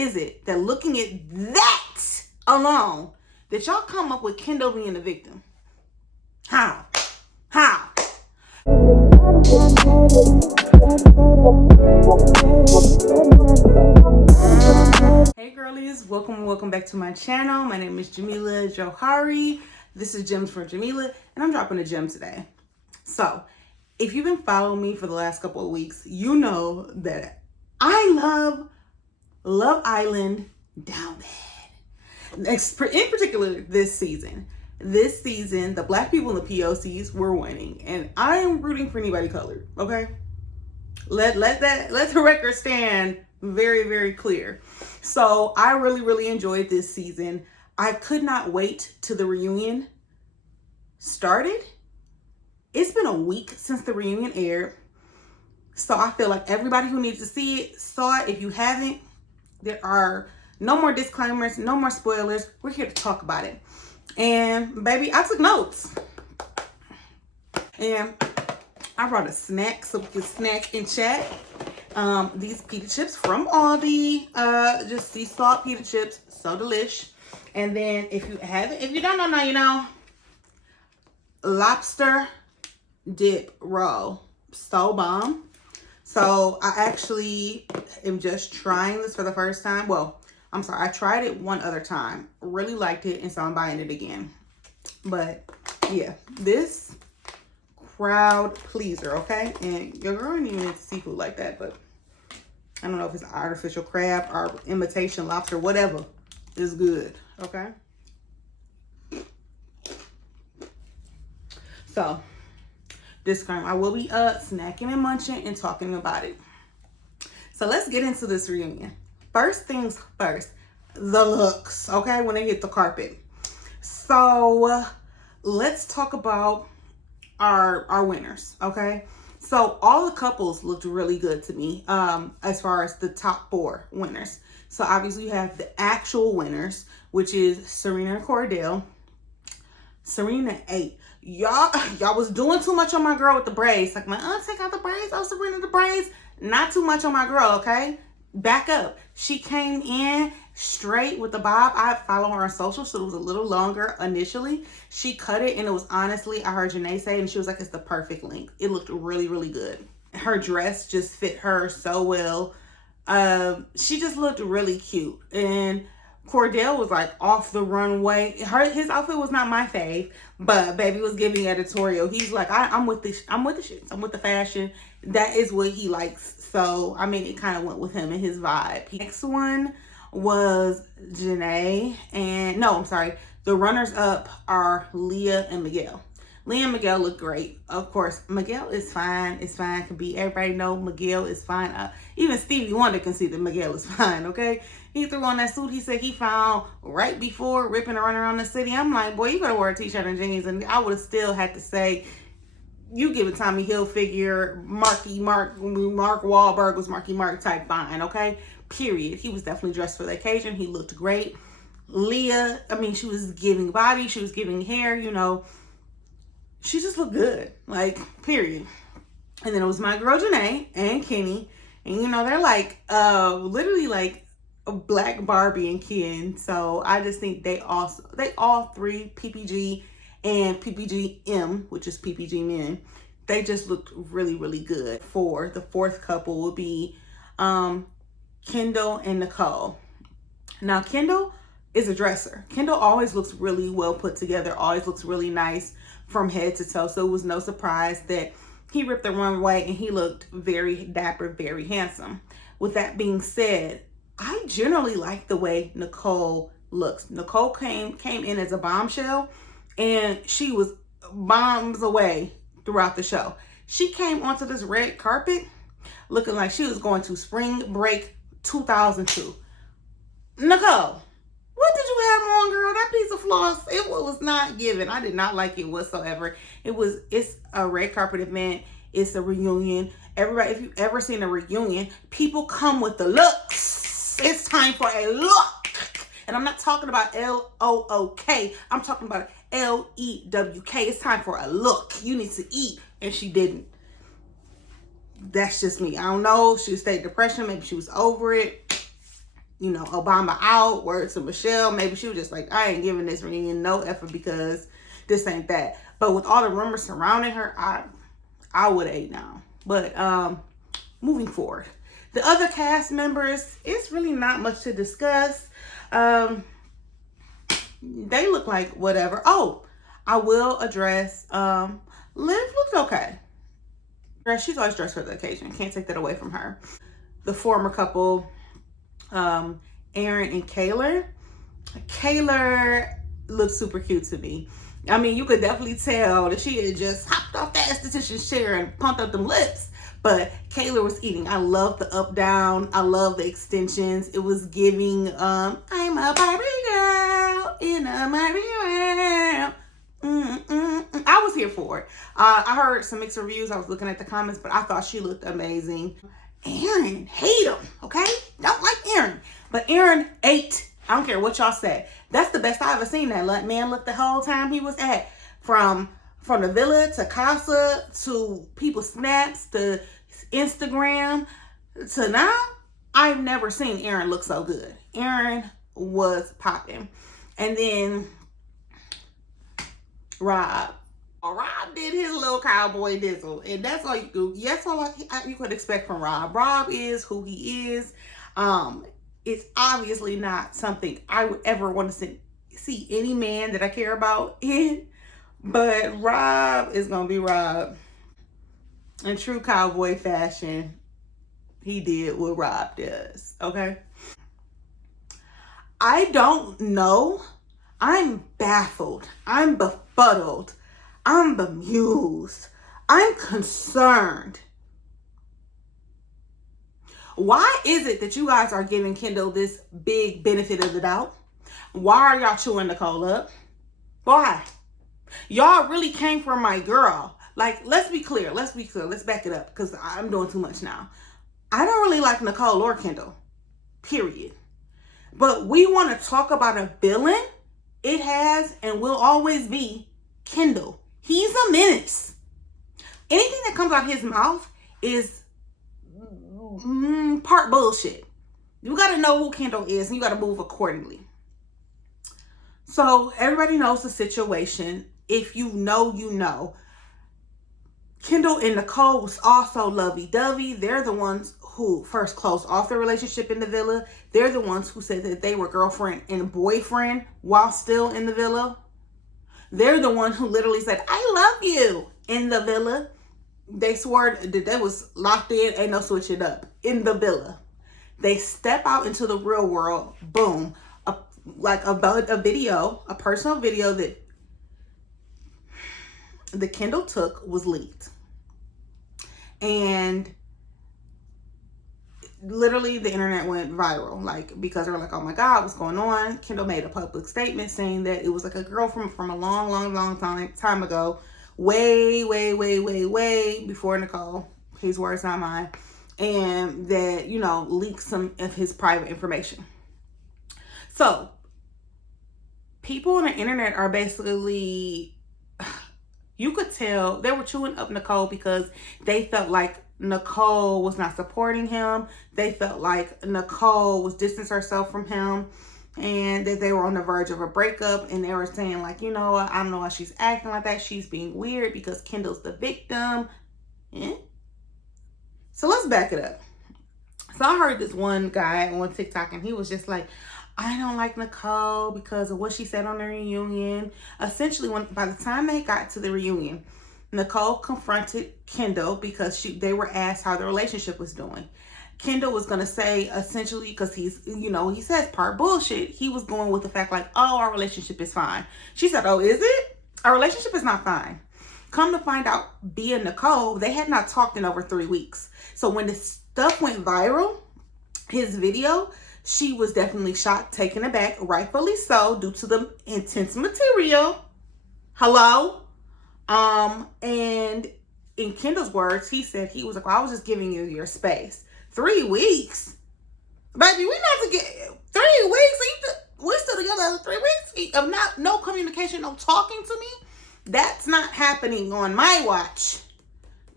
is it that looking at that alone, that y'all come up with Kendall being the victim? How? Hey girlies, welcome back to my channel. My name is Jamila Johari. This is Gems for Jamila, and I'm dropping a gem today. So, if you've been following me for the last couple of weeks, you know that I love Love Island down bad. In particular, this season. This season, the black people and the POCs were winning, and I am rooting for anybody colored, okay? Let the record stand very, very clear. So I really enjoyed this season. I could not wait till the reunion started. It's been a week since the reunion aired, so I feel like everybody who needs to see it saw it. If you haven't, there are no more disclaimers, no more spoilers. We're here to talk about it. And baby, I took notes. And I brought a snack so we can snack and chat. These pita chips from Aldi. Just sea salt pita chips. So delish. And then if you don't know now, you know. Lobster dip roll. So bomb. So I actually am just trying this for the first time. Well, I'm sorry, I tried it one other time. Really liked it, and so I'm buying it again. But yeah, this crowd pleaser, okay? And your girl ain't even into seafood like that, but I don't know if it's artificial crab or imitation lobster, whatever is good, okay? So, disclaimer, I will be snacking and munching and talking about it. So let's get into this reunion. First things first, the looks, okay, when they hit the carpet. So let's talk about our winners, okay? So all the couples looked really good to me as far as the top 4 winners. So obviously you have the actual winners, which is Serena and Cordell. Serena 8. Y'all was doing too much on my girl with the braids. Like, my aunt, take out the braids. Oh, Serena, the braids. Not too much on my girl, okay? Back up. She came in straight with the bob. I follow her on social, so it was a little longer initially. She cut it, and it was honestly, I heard Janae say, and she was like, it's the perfect length. It looked really good. Her dress just fit her so well. She just looked really cute. And Cordell was like off the runway. His outfit was not my fave, but baby was giving editorial. He's like, I'm with the shits. I'm with the fashion. That is what he likes. So, I mean, it kind of went with him and his vibe. Next one was Janae. And no, I'm sorry. The runners up are Leah and Miguel. Leah and Miguel look great. Of course, Miguel is fine. It's fine. Can be. Everybody know Miguel is fine. Even Stevie Wonder can see that Miguel is fine, okay? He threw on that suit he said he found right before ripping and running around the city. I'm like, boy, you better wear a t-shirt and jeans. And I would have still had to say, you give it Tommy Hilfiger, Mark Wahlberg was Marky Mark type fine, okay? Period. He was definitely dressed for the occasion. He looked great. Leah, I mean, she was giving body. She was giving hair, you know. She just looked good, like, period. And then it was my girl Janae and Kenny. And, you know, they're like, literally like a black Barbie and Ken. So I just think they all 3, PPG and PPG-M, which is PPG men, they just looked really good. For the 4th couple would be Kendall and Nicole. Now, Kendall is a dresser. Kendall always looks really well put together, always looks really nice from head to toe. So it was no surprise that he ripped the runway and he looked very dapper, very handsome. With that being said, I generally like the way Nicole looks. Nicole came in as a bombshell, and she was bombs away throughout the show. She came onto this red carpet looking like she was going to spring break 2002. Nicole, what did you have on, girl? That piece of floss, it was not given. I did not like it whatsoever. It's a red carpet event. It's a reunion. Everybody, if you've ever seen a reunion, people come with the looks. It's time for a look. And I'm not talking about L-O-O-K. I'm talking about L-E-W-K. It's time for a look. You need to eat. And she didn't. That's just me. I don't know. She stayed depression. Maybe she was over it. you know, Obama out, word to Michelle. Maybe she was just like, I ain't giving this reunion no effort because this ain't that. But with all the rumors surrounding her, I would have ate now. But moving forward, the other cast members, it's really not much to discuss. They look like whatever. Oh, I will address Liv looks okay. She's always dressed for the occasion. Can't take that away from her. The former couple, Aaron and Kayla. Kayla looks super cute to me. I mean, you could definitely tell that she had just hopped off the esthetician's chair and pumped up them lips. But Kayla was eating. I love the up down. I love the extensions. It was giving, I'm a Barbie girl in a Barbie world. I was here for it. I heard some mixed reviews. I was looking at the comments, but I thought she looked amazing. Aaron, hate him, okay? Don't like Aaron. But Aaron ate. I don't care what y'all say. That's the best I ever seen that man look the whole time he was at. From the villa to Casa to people's snaps to Instagram to now, I've never seen Aaron look so good. Aaron was popping. And then Rob. Rob did his little cowboy dizzle, and that's all you do. That's all you could expect from Rob. Rob is who he is. It's obviously not something I would ever want to see any man that I care about in, but Rob is gonna be Rob. In true cowboy fashion, he did what Rob does. Okay. I don't know. I'm baffled. I'm befuddled. I'm bemused. I'm concerned. Why is it that you guys are giving Kendall this big benefit of the doubt? Why are y'all chewing Nicole up? Why? Y'all really came for my girl. Like, let's be clear. Let's back it up because I'm doing too much now. I don't really like Nicole or Kendall. Period. But we want to talk about a villain. It has and will always be Kendall. He's a menace. Anything that comes out of his mouth is part bullshit. You got to know who Kendall is and you got to move accordingly. So everybody knows the situation. If you know, you know. Kendall and Nicole was also lovey-dovey. They're the ones who first closed off their relationship in the villa. They're the ones who said that they were girlfriend and boyfriend while still in the villa. They're the one who literally said, I love you in the villa. They swore that they was locked in, ain't no switching up in the villa. They step out into the real world, boom, a video, a personal video that the Kendall took was leaked. And literally the internet went viral, like, because they were like, oh my God, what's going on? Kendall made a public statement saying that it was like a girl from a long time ago, way before Nicole, his words, not mine, and that, you know, leaked some of his private information. So people on the internet are basically, you could tell they were chewing up Nicole because they felt like Nicole was not supporting him. They felt like Nicole was distancing herself from him and that they were on the verge of a breakup. And they were saying like, you know, I don't know why she's acting like that. She's being weird because Kendall's the victim. Yeah. So let's back it up. So I heard this one guy on TikTok and he was just like, I don't like Nicole because of what she said on the reunion. Essentially, by the time they got to the reunion, Nicole confronted Kendall because they were asked how the relationship was doing. Kendall was going to say, essentially, because he's, you know, he says part bullshit. He was going with the fact like, oh, our relationship is fine. She said, oh, is it? Our relationship is not fine. Come to find out, Bea and Nicole, they had not talked in over 3 weeks. So when this stuff went viral, his video, she was definitely shocked, taken aback, rightfully so, due to the intense material. Hello? And in Kendall's words, he said, he was like, well, I was just giving you your space. 3 weeks? Baby, we not together. 3 weeks? We still together 3 weeks of no communication, no talking to me? That's not happening on my watch.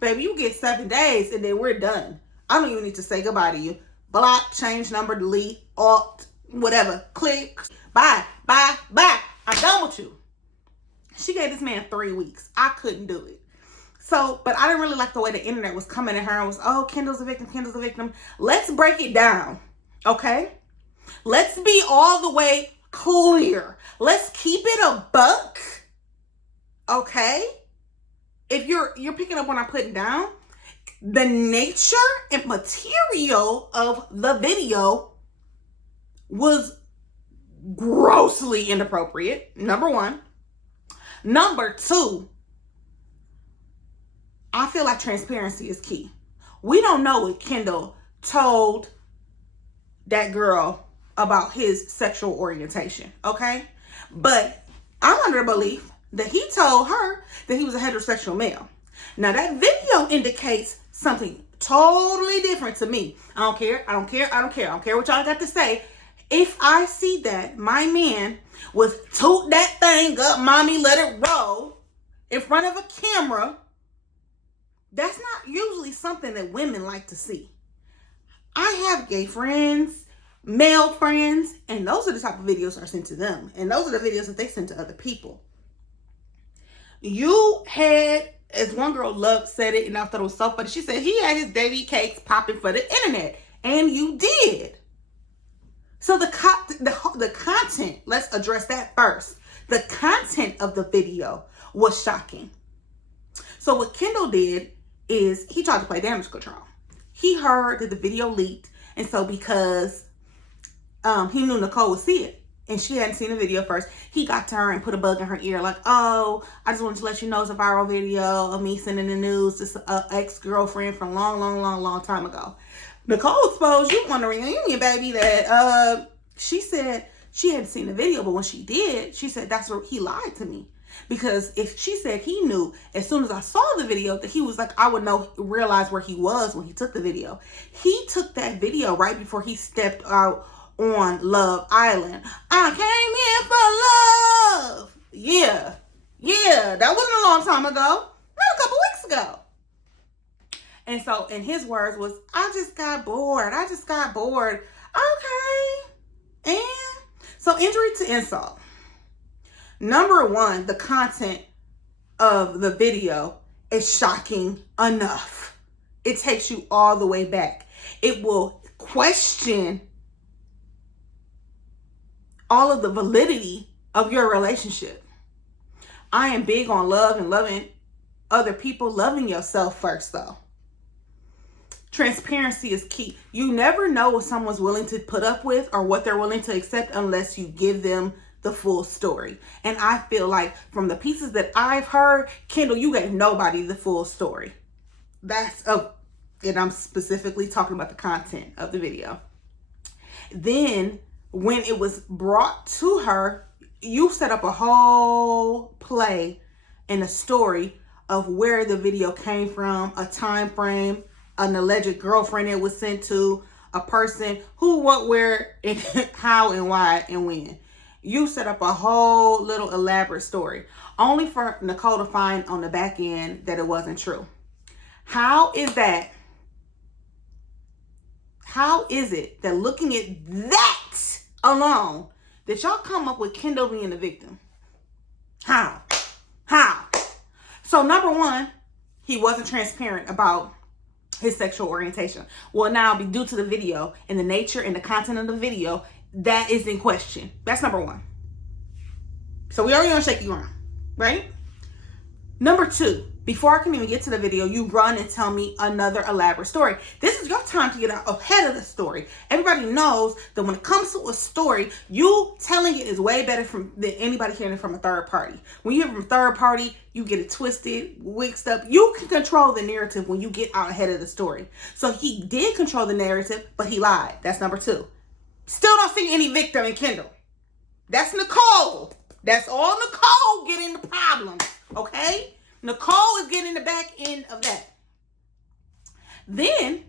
Baby, you get 7 days and then we're done. I don't even need to say goodbye to you. Block, change number, delete. alt, whatever, click, bye, bye, bye. I'm done with you. She gave this man 3 weeks. I couldn't do it. So, but I didn't really like the way the internet was coming at her and was, oh, Kendall's a victim, Kendall's a victim. Let's break it down, okay? Let's be all the way clear. Let's keep it a buck, okay? If you're picking up what I'm putting down, the nature and material of the video was grossly inappropriate, number one. Number two, I feel like transparency is key. We don't know what Kendall told that girl about his sexual orientation, okay? But I'm under the belief that he told her that he was a heterosexual male. Now that video indicates something totally different to me. I don't care what y'all got to say. If I see that my man was toot that thing up, mommy, let it roll in front of a camera, that's not usually something that women like to see. I have gay friends, male friends, and those are the type of videos that are sent to them. And those are the videos that they send to other people. You had, as one girl said it, and I thought it was so funny. She said he had his baby cakes popping for the internet. And you did. So the content, let's address that first. The content of the video was shocking. So what Kendall did is he tried to play damage control. He heard that the video leaked. And so because he knew Nicole would see it and she hadn't seen the video first, he got to her and put a bug in her ear like, oh, I just wanted to let you know it's a viral video of me sending the news to ex-girlfriend from a long time ago. Nicole exposed you on the reunion, baby, that she said she hadn't seen the video, but when she did, she said that's where he lied to me. Because if she said he knew as soon as I saw the video that he was like, I would realize where he was when he took the video. He took that video right before he stepped out on Love Island. I came here for love. Yeah, that wasn't a long time ago. Not a couple weeks ago. And so, in his words was, I just got bored. Okay. And so, injury to insult. Number one, the content of the video is shocking enough. It takes you all the way back. It will question all of the validity of your relationship. I am big on love and loving other people, loving yourself first though. Transparency is key. You never know what someone's willing to put up with or what they're willing to accept unless you give them the full story. And I feel like from the pieces that I've heard, Kendall, you gave nobody the full story. And I'm specifically talking about the content of the video. Then when it was brought to her, you set up a whole play and a story of where the video came from, a time frame, an alleged girlfriend it was sent to, a person, who, what, where, and how, and why, and when. You set up a whole little elaborate story, only for Nicole to find on the back end that it wasn't true. How is it that looking at that alone, that y'all come up with Kendall being the victim? How? So number one, he wasn't transparent about his sexual orientation. Well, now due to the video and the nature and the content of the video, that is in question. That's number one. So we already on shaky ground, right? Number two, before I can even get to the video, you run and tell me another elaborate story. This is your time to get out ahead of the story. Everybody knows that when it comes to a story, you telling it is way better than anybody hearing it from a third party. When you hear from a third party, you get it twisted, mixed up. You can control the narrative when you get out ahead of the story. So he did control the narrative, but he lied. That's number two. Still don't see any victim in Kendall. That's Nicole. That's all Nicole getting the problem, okay? Nicole is getting the back end of that. Then,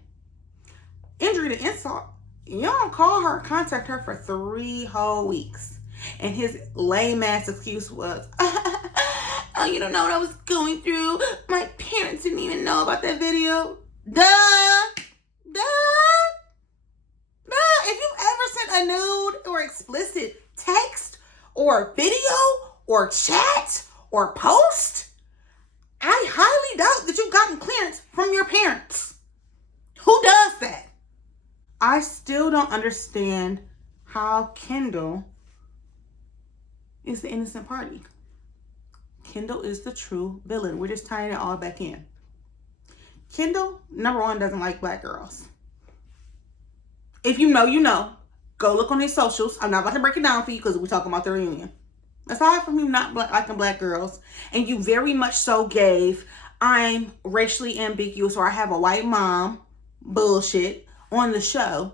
injury to insult. You don't call her, contact her for 3 whole weeks. And his lame ass excuse was, oh, you don't know what I was going through. My parents didn't even know about that video. Duh. If you've ever sent a a nude or explicit text or video or chat or post, I highly doubt that you've gotten clearance from your parents. Who does that? I still don't understand how Kendall is the innocent party. Kendall is the true villain. We're just tying it all back in. Kendall, number one, doesn't like black girls. If you know, you know. Go look on his socials. I'm not about to break it down for you because we're talking about the reunion. Aside from you not liking black girls, and you very much so gave I'm racially ambiguous or I have a white mom bullshit on the show,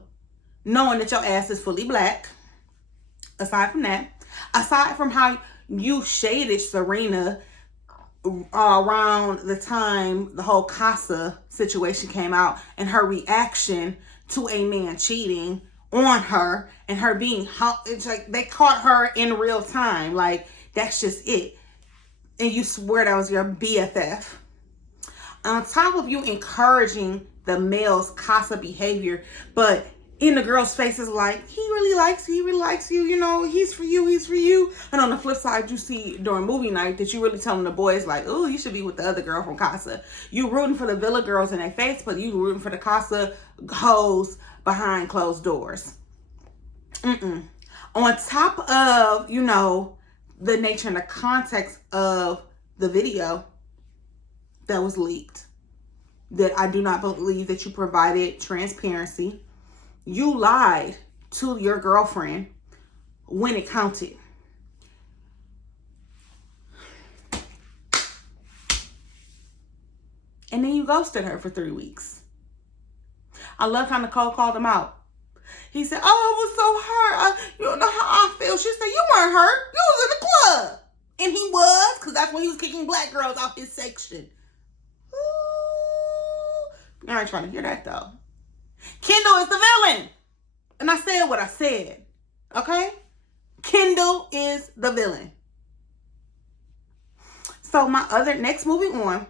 knowing that your ass is fully black. Aside from that, aside from how you shaded Serena around the time the whole Casa situation came out and her reaction to a man cheating on her and her being, it's like they caught her in real time. Like, that's just it. And you swear that was your BFF. On top of you encouraging the male's Casa behavior, but in the girl's face is like, he really likes you, you know, he's for you. And on the flip side, you see during movie night that you really telling the boys like, oh, you should be with the other girl from Casa. You rooting for the Villa girls in their face, but you rooting for the Casa hoes behind closed doors. On top of, you know, the nature and the context of the video that was leaked, that I do not believe that you provided transparency. You lied to your girlfriend when it counted. And then you ghosted her for 3 weeks. I love how Nicole called him out. He said, oh, I was so hurt. You don't know how I feel. She said, you weren't hurt. You was in the club. And he was, because that's when he was kicking black girls off his section. Ooh. I ain't trying to hear that, though. Kendall is the villain. And I said what I said. Okay? Kendall is the villain. So my next moving on,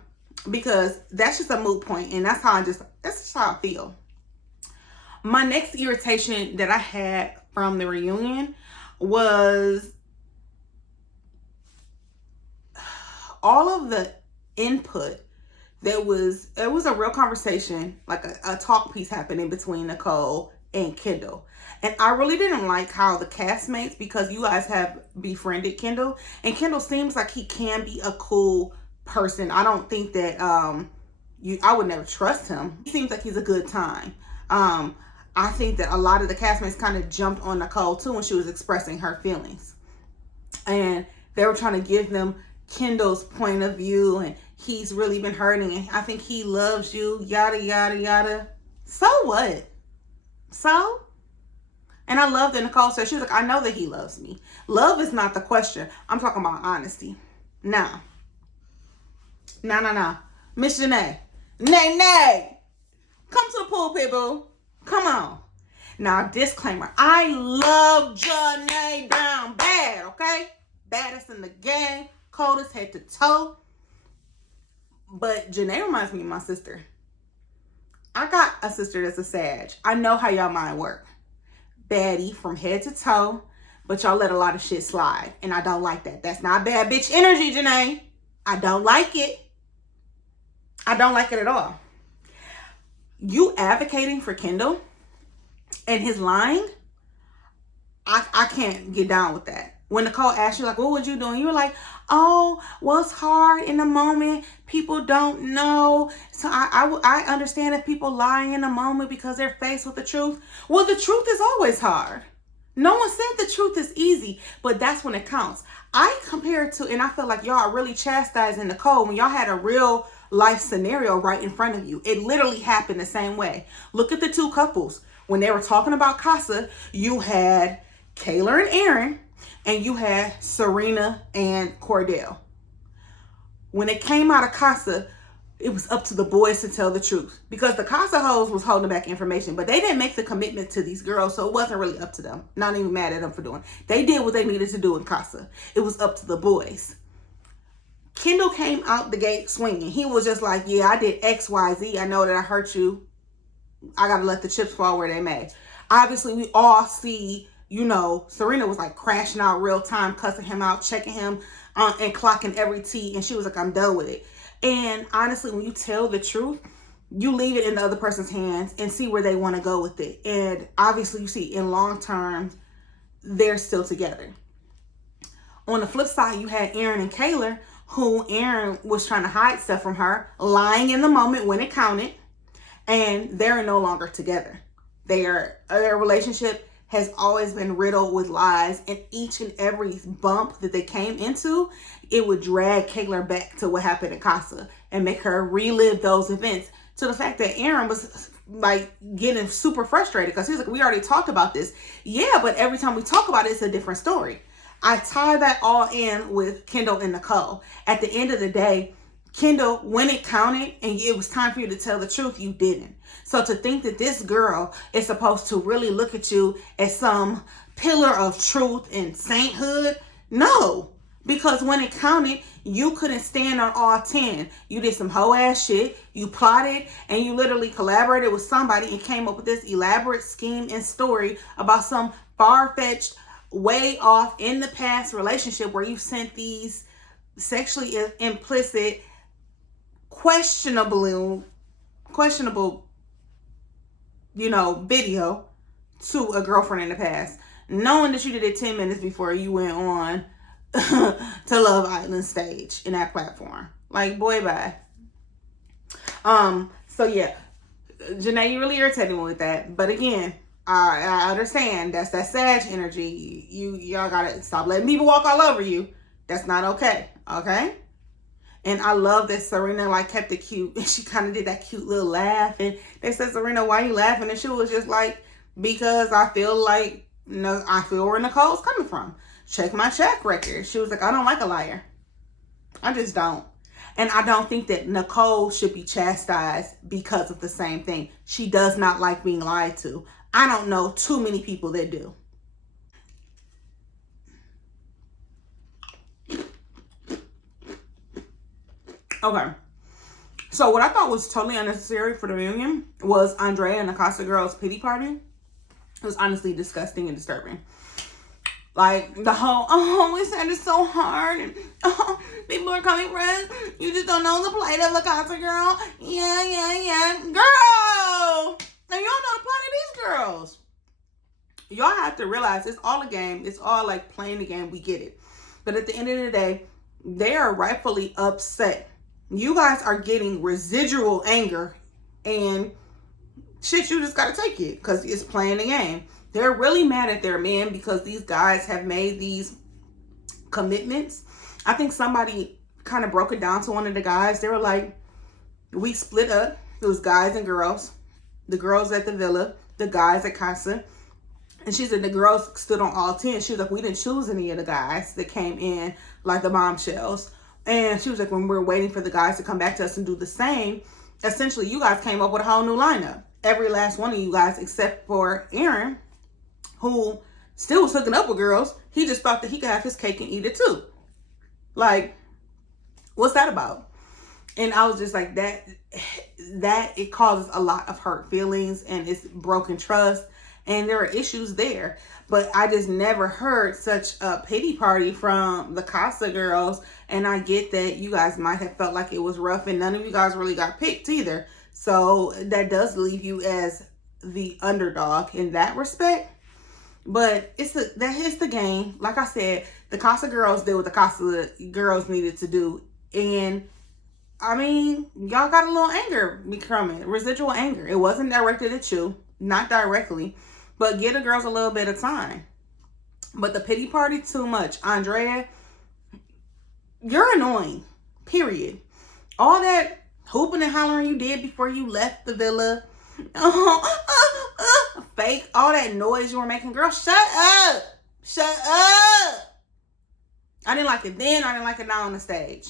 because that's just a moot point, and that's just how I feel. My next irritation that I had from the reunion was all of the input. It was a real conversation, like a talk piece happening between Nicole and Kendall. And I really didn't like how the castmates, because you guys have befriended Kendall, and Kendall seems like he can be a cool person. I don't think that I would never trust him. He seems like he's a good time. I think that a lot of the castmates kind of jumped on Nicole too when she was expressing her feelings. And they were trying to give them Kendall's point of view, and he's really been hurting, and I think he loves you, yada, yada, yada. So what? So? And I love that Nicole said, she was like, I know that he loves me. Love is not the question. I'm talking about honesty. Now. No. Miss Janae. Nay. Come to the pulpit, boo. Come on. Now, disclaimer. I love Janae down bad, okay? Baddest in the game. Coldest head to toe. But Janae reminds me of my sister. I got a sister that's a Sag. I know how y'all mind work. Baddie from head to toe. But y'all let a lot of shit slide. And I don't like that. That's not bad bitch energy, Janae. I don't like it. I don't like it at all. You advocating for Kendall and his lying, I can't get down with that. When Nicole asked you, like, what would you do? And you were like, oh, well, it's hard in the moment. People don't know. So I understand if people lie in a moment because they're faced with the truth. Well, the truth is always hard. No one said the truth is easy, but that's when it counts. I compare it to, and I feel like y'all are really chastising Nicole when y'all had a real life scenario right in front of you. It literally happened the same way. Look at the two couples. When they were talking about Casa, you had Kayla and Aaron, and you had Serena and Cordell. When it came out of Casa, it was up to the boys to tell the truth, because the Casa hoes was holding back information, but they didn't make the commitment to these girls, so it wasn't really up to them. Not even mad at them for doing. They did what they needed to do in Casa. It was up to the boys. Kendall came out the gate swinging. He was just like, yeah, I did X, Y, Z. I know that I hurt you. I got to let the chips fall where they may. Obviously, we all see, you know, Serena was like crashing out real time, cussing him out, checking him, and clocking every T. And she was like, I'm done with it. And honestly, when you tell the truth, you leave it in the other person's hands and see where they want to go with it. And obviously, you see in long term, they're still together. On the flip side, you had Aaron and Kayla, who Aaron was trying to hide stuff from her, lying in the moment when it counted, and they're no longer together. Their relationship has always been riddled with lies, and each and every bump that they came into, it would drag Kayla back to what happened in Casa and make her relive those events, to the fact that Aaron was like getting super frustrated because he was like, we already talked about this. Yeah, but every time we talk about it, it's a different story. I tie that all in with Kendall and Nicole. At the end of the day, Kendall, when it counted and it was time for you to tell the truth, you didn't. So to think that this girl is supposed to really look at you as some pillar of truth and sainthood, no. Because when it counted, you couldn't stand on all 10. You did some hoe ass shit. You plotted and you literally collaborated with somebody and came up with this elaborate scheme and story about some far-fetched, way off in the past relationship where you sent these sexually implicit, questionable, you know, video to a girlfriend in the past, knowing that you did it 10 minutes before you went on to Love Island stage in that platform. Like, boy, bye. So yeah, Janae, you really irritated me with that. But again, I understand that's that Sag energy. Y'all gotta stop letting people walk all over you. That's not okay. Okay? And I love that Serena like kept it cute. And she kind of did that cute little laugh. And they said, Serena, why are you laughing? And she was just like, because I feel like, no, I feel where Nicole's coming from. Check my track record. She was like, I don't like a liar. I just don't. And I don't think that Nicole should be chastised because of the same thing. She does not like being lied to. I don't know too many people that do. Okay. So what I thought was totally unnecessary for the reunion was Andrea and the Casa girls' pity party. It was honestly disgusting and disturbing. Like the whole, oh, we said it's so hard, and oh, people are coming for us. You just don't know the plight of the Casa girl. Yeah. Girl! Now you don't know the plight of these girls. Y'all have to realize it's all a game. It's all like playing the game. We get it. But at the end of the day, they are rightfully upset. You guys are getting residual anger, and shit, you just gotta take it because it's playing the game. They're really mad at their men because these guys have made these commitments. I think somebody kind of broke it down to one of the guys. They were like, we split up. It was guys and girls. The girls at the villa, the guys at Casa. And she said the girls stood on all 10. She was like, we didn't choose any of the guys that came in, like the bombshells. And she was like, when we were waiting for the guys to come back to us and do the same, essentially you guys came up with a whole new lineup. Every last one of you guys, except for Aaron, who still was hooking up with girls. He just thought that he could have his cake and eat it too. Like, what's that about? And I was just like, that it causes a lot of hurt feelings and it's broken trust. And there are issues there. But I just never heard such a pity party from the Casa girls. And I get that you guys might have felt like it was rough and none of you guys really got picked either. So that does leave you as the underdog in that respect. But it's the game. Like I said, the Casa girls did what the Casa girls needed to do. And I mean, y'all got a little anger becoming residual anger. It wasn't directed at you, not directly. But give the girls a little bit of time. But the pity party, too much. Andrea, you're annoying. Period. All that hooping and hollering you did before you left the villa. Fake. All that noise you were making. Girl, shut up. Shut up. I didn't like it then. I didn't like it now on the stage.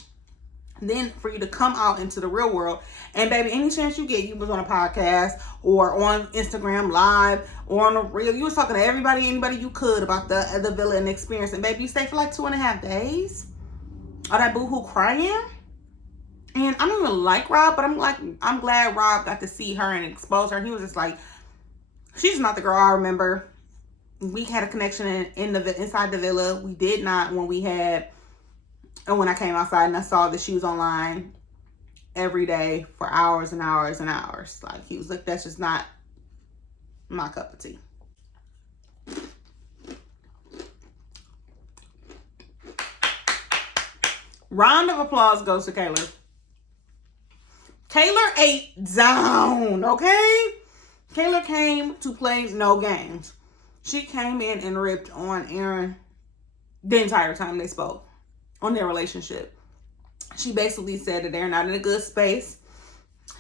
Then for you to come out into the real world, and baby, any chance you get, you was on a podcast or on Instagram Live or on a reel, you was talking to everybody, anybody you could about the villa and the experience. And baby, you stayed for like 2.5 days. All that boohoo crying. And I don't even like Rob, but I'm glad Rob got to see her and expose her. He was just like, She's not the girl I remember. We had a connection inside the villa. We did not when I came outside and I saw that she was online every day for hours and hours and hours. Like, he was like, that's just not my cup of tea. Round of applause goes to Kayla. Kayla ate down, okay? Kayla came to play no games. She came in and ripped on Aaron the entire time they spoke on their relationship. She basically said that they're not in a good space.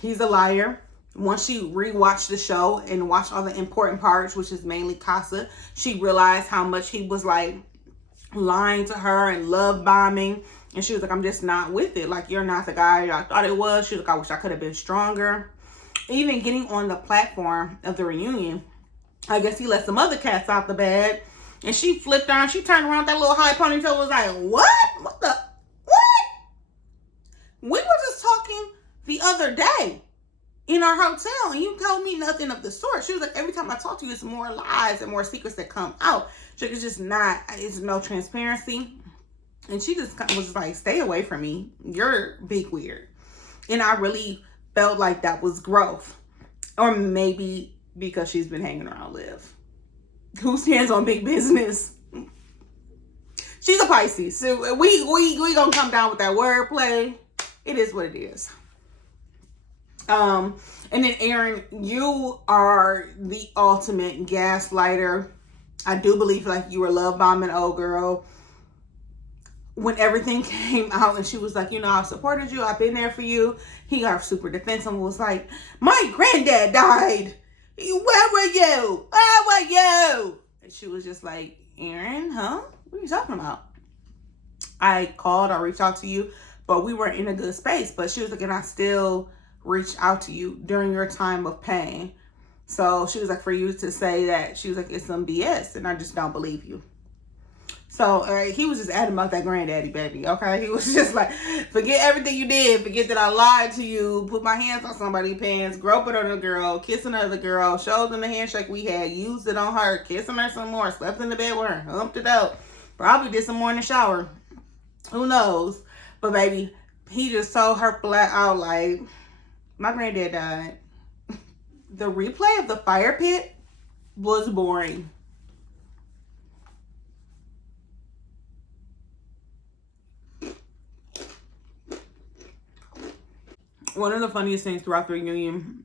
He's a liar. Once she rewatched the show and watched all the important parts, which is mainly Casa, she realized how much he was like lying to her and love bombing. And she was like, I'm just not with it. Like, you're not the guy I thought it was. She was like, I wish I could have been stronger. Even getting on the platform of the reunion, I guess he let some other cats out the bed. And she flipped down. She turned around, that little high ponytail was like, what? What the? What? We were just talking the other day in our hotel, and you told me nothing of the sort. She was like, every time I talk to you, it's more lies and more secrets that come out. So it's just not, it's no transparency. And she just was like, stay away from me. You're big weird. And I really felt like that was growth. Or maybe because she's been hanging around Liv, who stands on big business. She's a Pisces. So we gonna come down with that wordplay. It is what it is. And then Aaron, you are the ultimate gaslighter. I do believe like you were love bombing old girl. When everything came out and she was like, you know, I've supported you. I've been there for you. He got super defensive and was like, my granddad died. Where were you? Where were you? And she was just like, Aaron, huh? What are you talking about? I called or reached out to you, but we weren't in a good space. But she was like, and I still reached out to you during your time of pain. So she was like, for you to say that, she was like, it's some BS, and I just don't believe you. So he was just adding about that granddaddy, baby, okay? He was just like, forget everything you did. Forget that I lied to you, put my hands on somebody's pants, groping on a girl, kissing another girl, showed them the handshake we had, used it on her, kissing her some more, slept in the bed with her, humped it out. Probably did some more in the shower. Who knows? But, baby, he just told her flat out, like, my granddad died. The replay of the fire pit was boring. One of the funniest things throughout the reunion,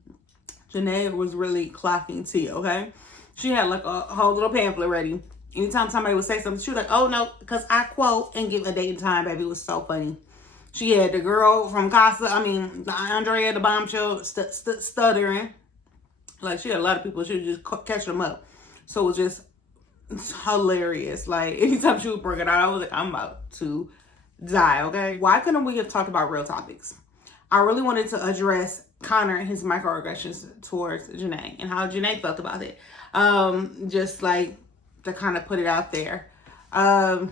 Janae was really clocking tea, okay? She had like a whole little pamphlet ready. Anytime somebody would say something, she was like, oh no, because I quote and give a date and time, baby. It was so funny. She had the girl from Casa, Andrea, the bombshell, stuttering. Like, she had a lot of people. She would just catch them up. So it was just hilarious. Like, anytime she would bring it out, I was like, I'm about to die, okay? Why couldn't we have talked about real topics? I really wanted to address Connor and his microaggressions towards Janae and how Janae felt about it. Just like to kind of put it out there. There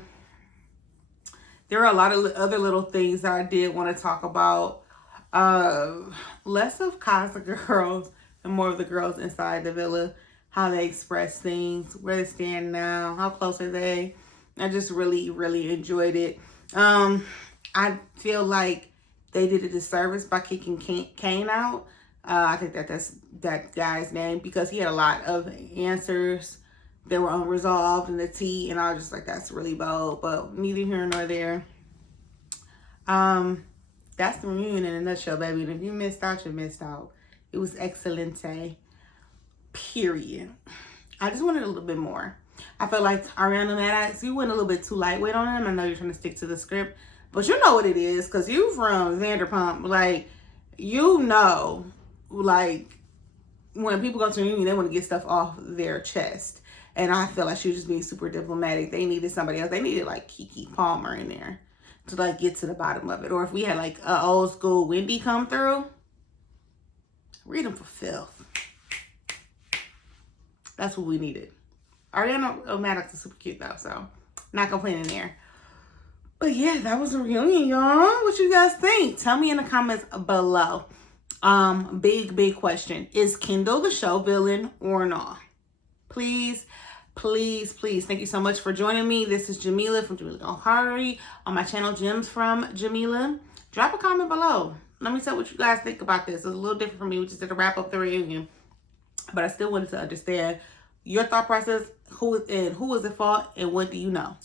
are a lot of other little things that I did want to talk about. Less of Casa girls and more of the girls inside the villa. How they express things, where they stand now, how close are they. I just really, really enjoyed it. I feel like they did a disservice by kicking Kane out. I think that's that guy's name, because he had a lot of answers that were unresolved in the tea, and I was just like, that's really bold, but neither here nor there. That's the reunion in a nutshell, baby. And if you missed out, you missed out. It was excelente, period. I just wanted a little bit more. I felt like Ariana Maddox, you went a little bit too lightweight on him. I know you're trying to stick to the script, but you know what it is, because you from Vanderpump. Like, you know, like, when people go to a reunion, they want to get stuff off their chest. And I feel like she was just being super diplomatic. They needed somebody else. They needed, like, Keke Palmer in there to, like, get to the bottom of it. Or if we had, like, an old school Wendy come through, read them for filth. That's what we needed. Ariana Maddox is super cute, though, so not complaining there. But yeah, that was a reunion, y'all. What you guys think? Tell me in the comments below. Big question. Is Kendall the show villain or not? please, please, please, thank you so much for joining me. This is Jamila from Jamila Don't Hurry on my channel, Gems from Jamila. Drop a comment below. Let me know what you guys think about this. It's a little different for me. We just did a wrap up the reunion, but I still wanted to understand your thought process. Who is it for, and what do you know?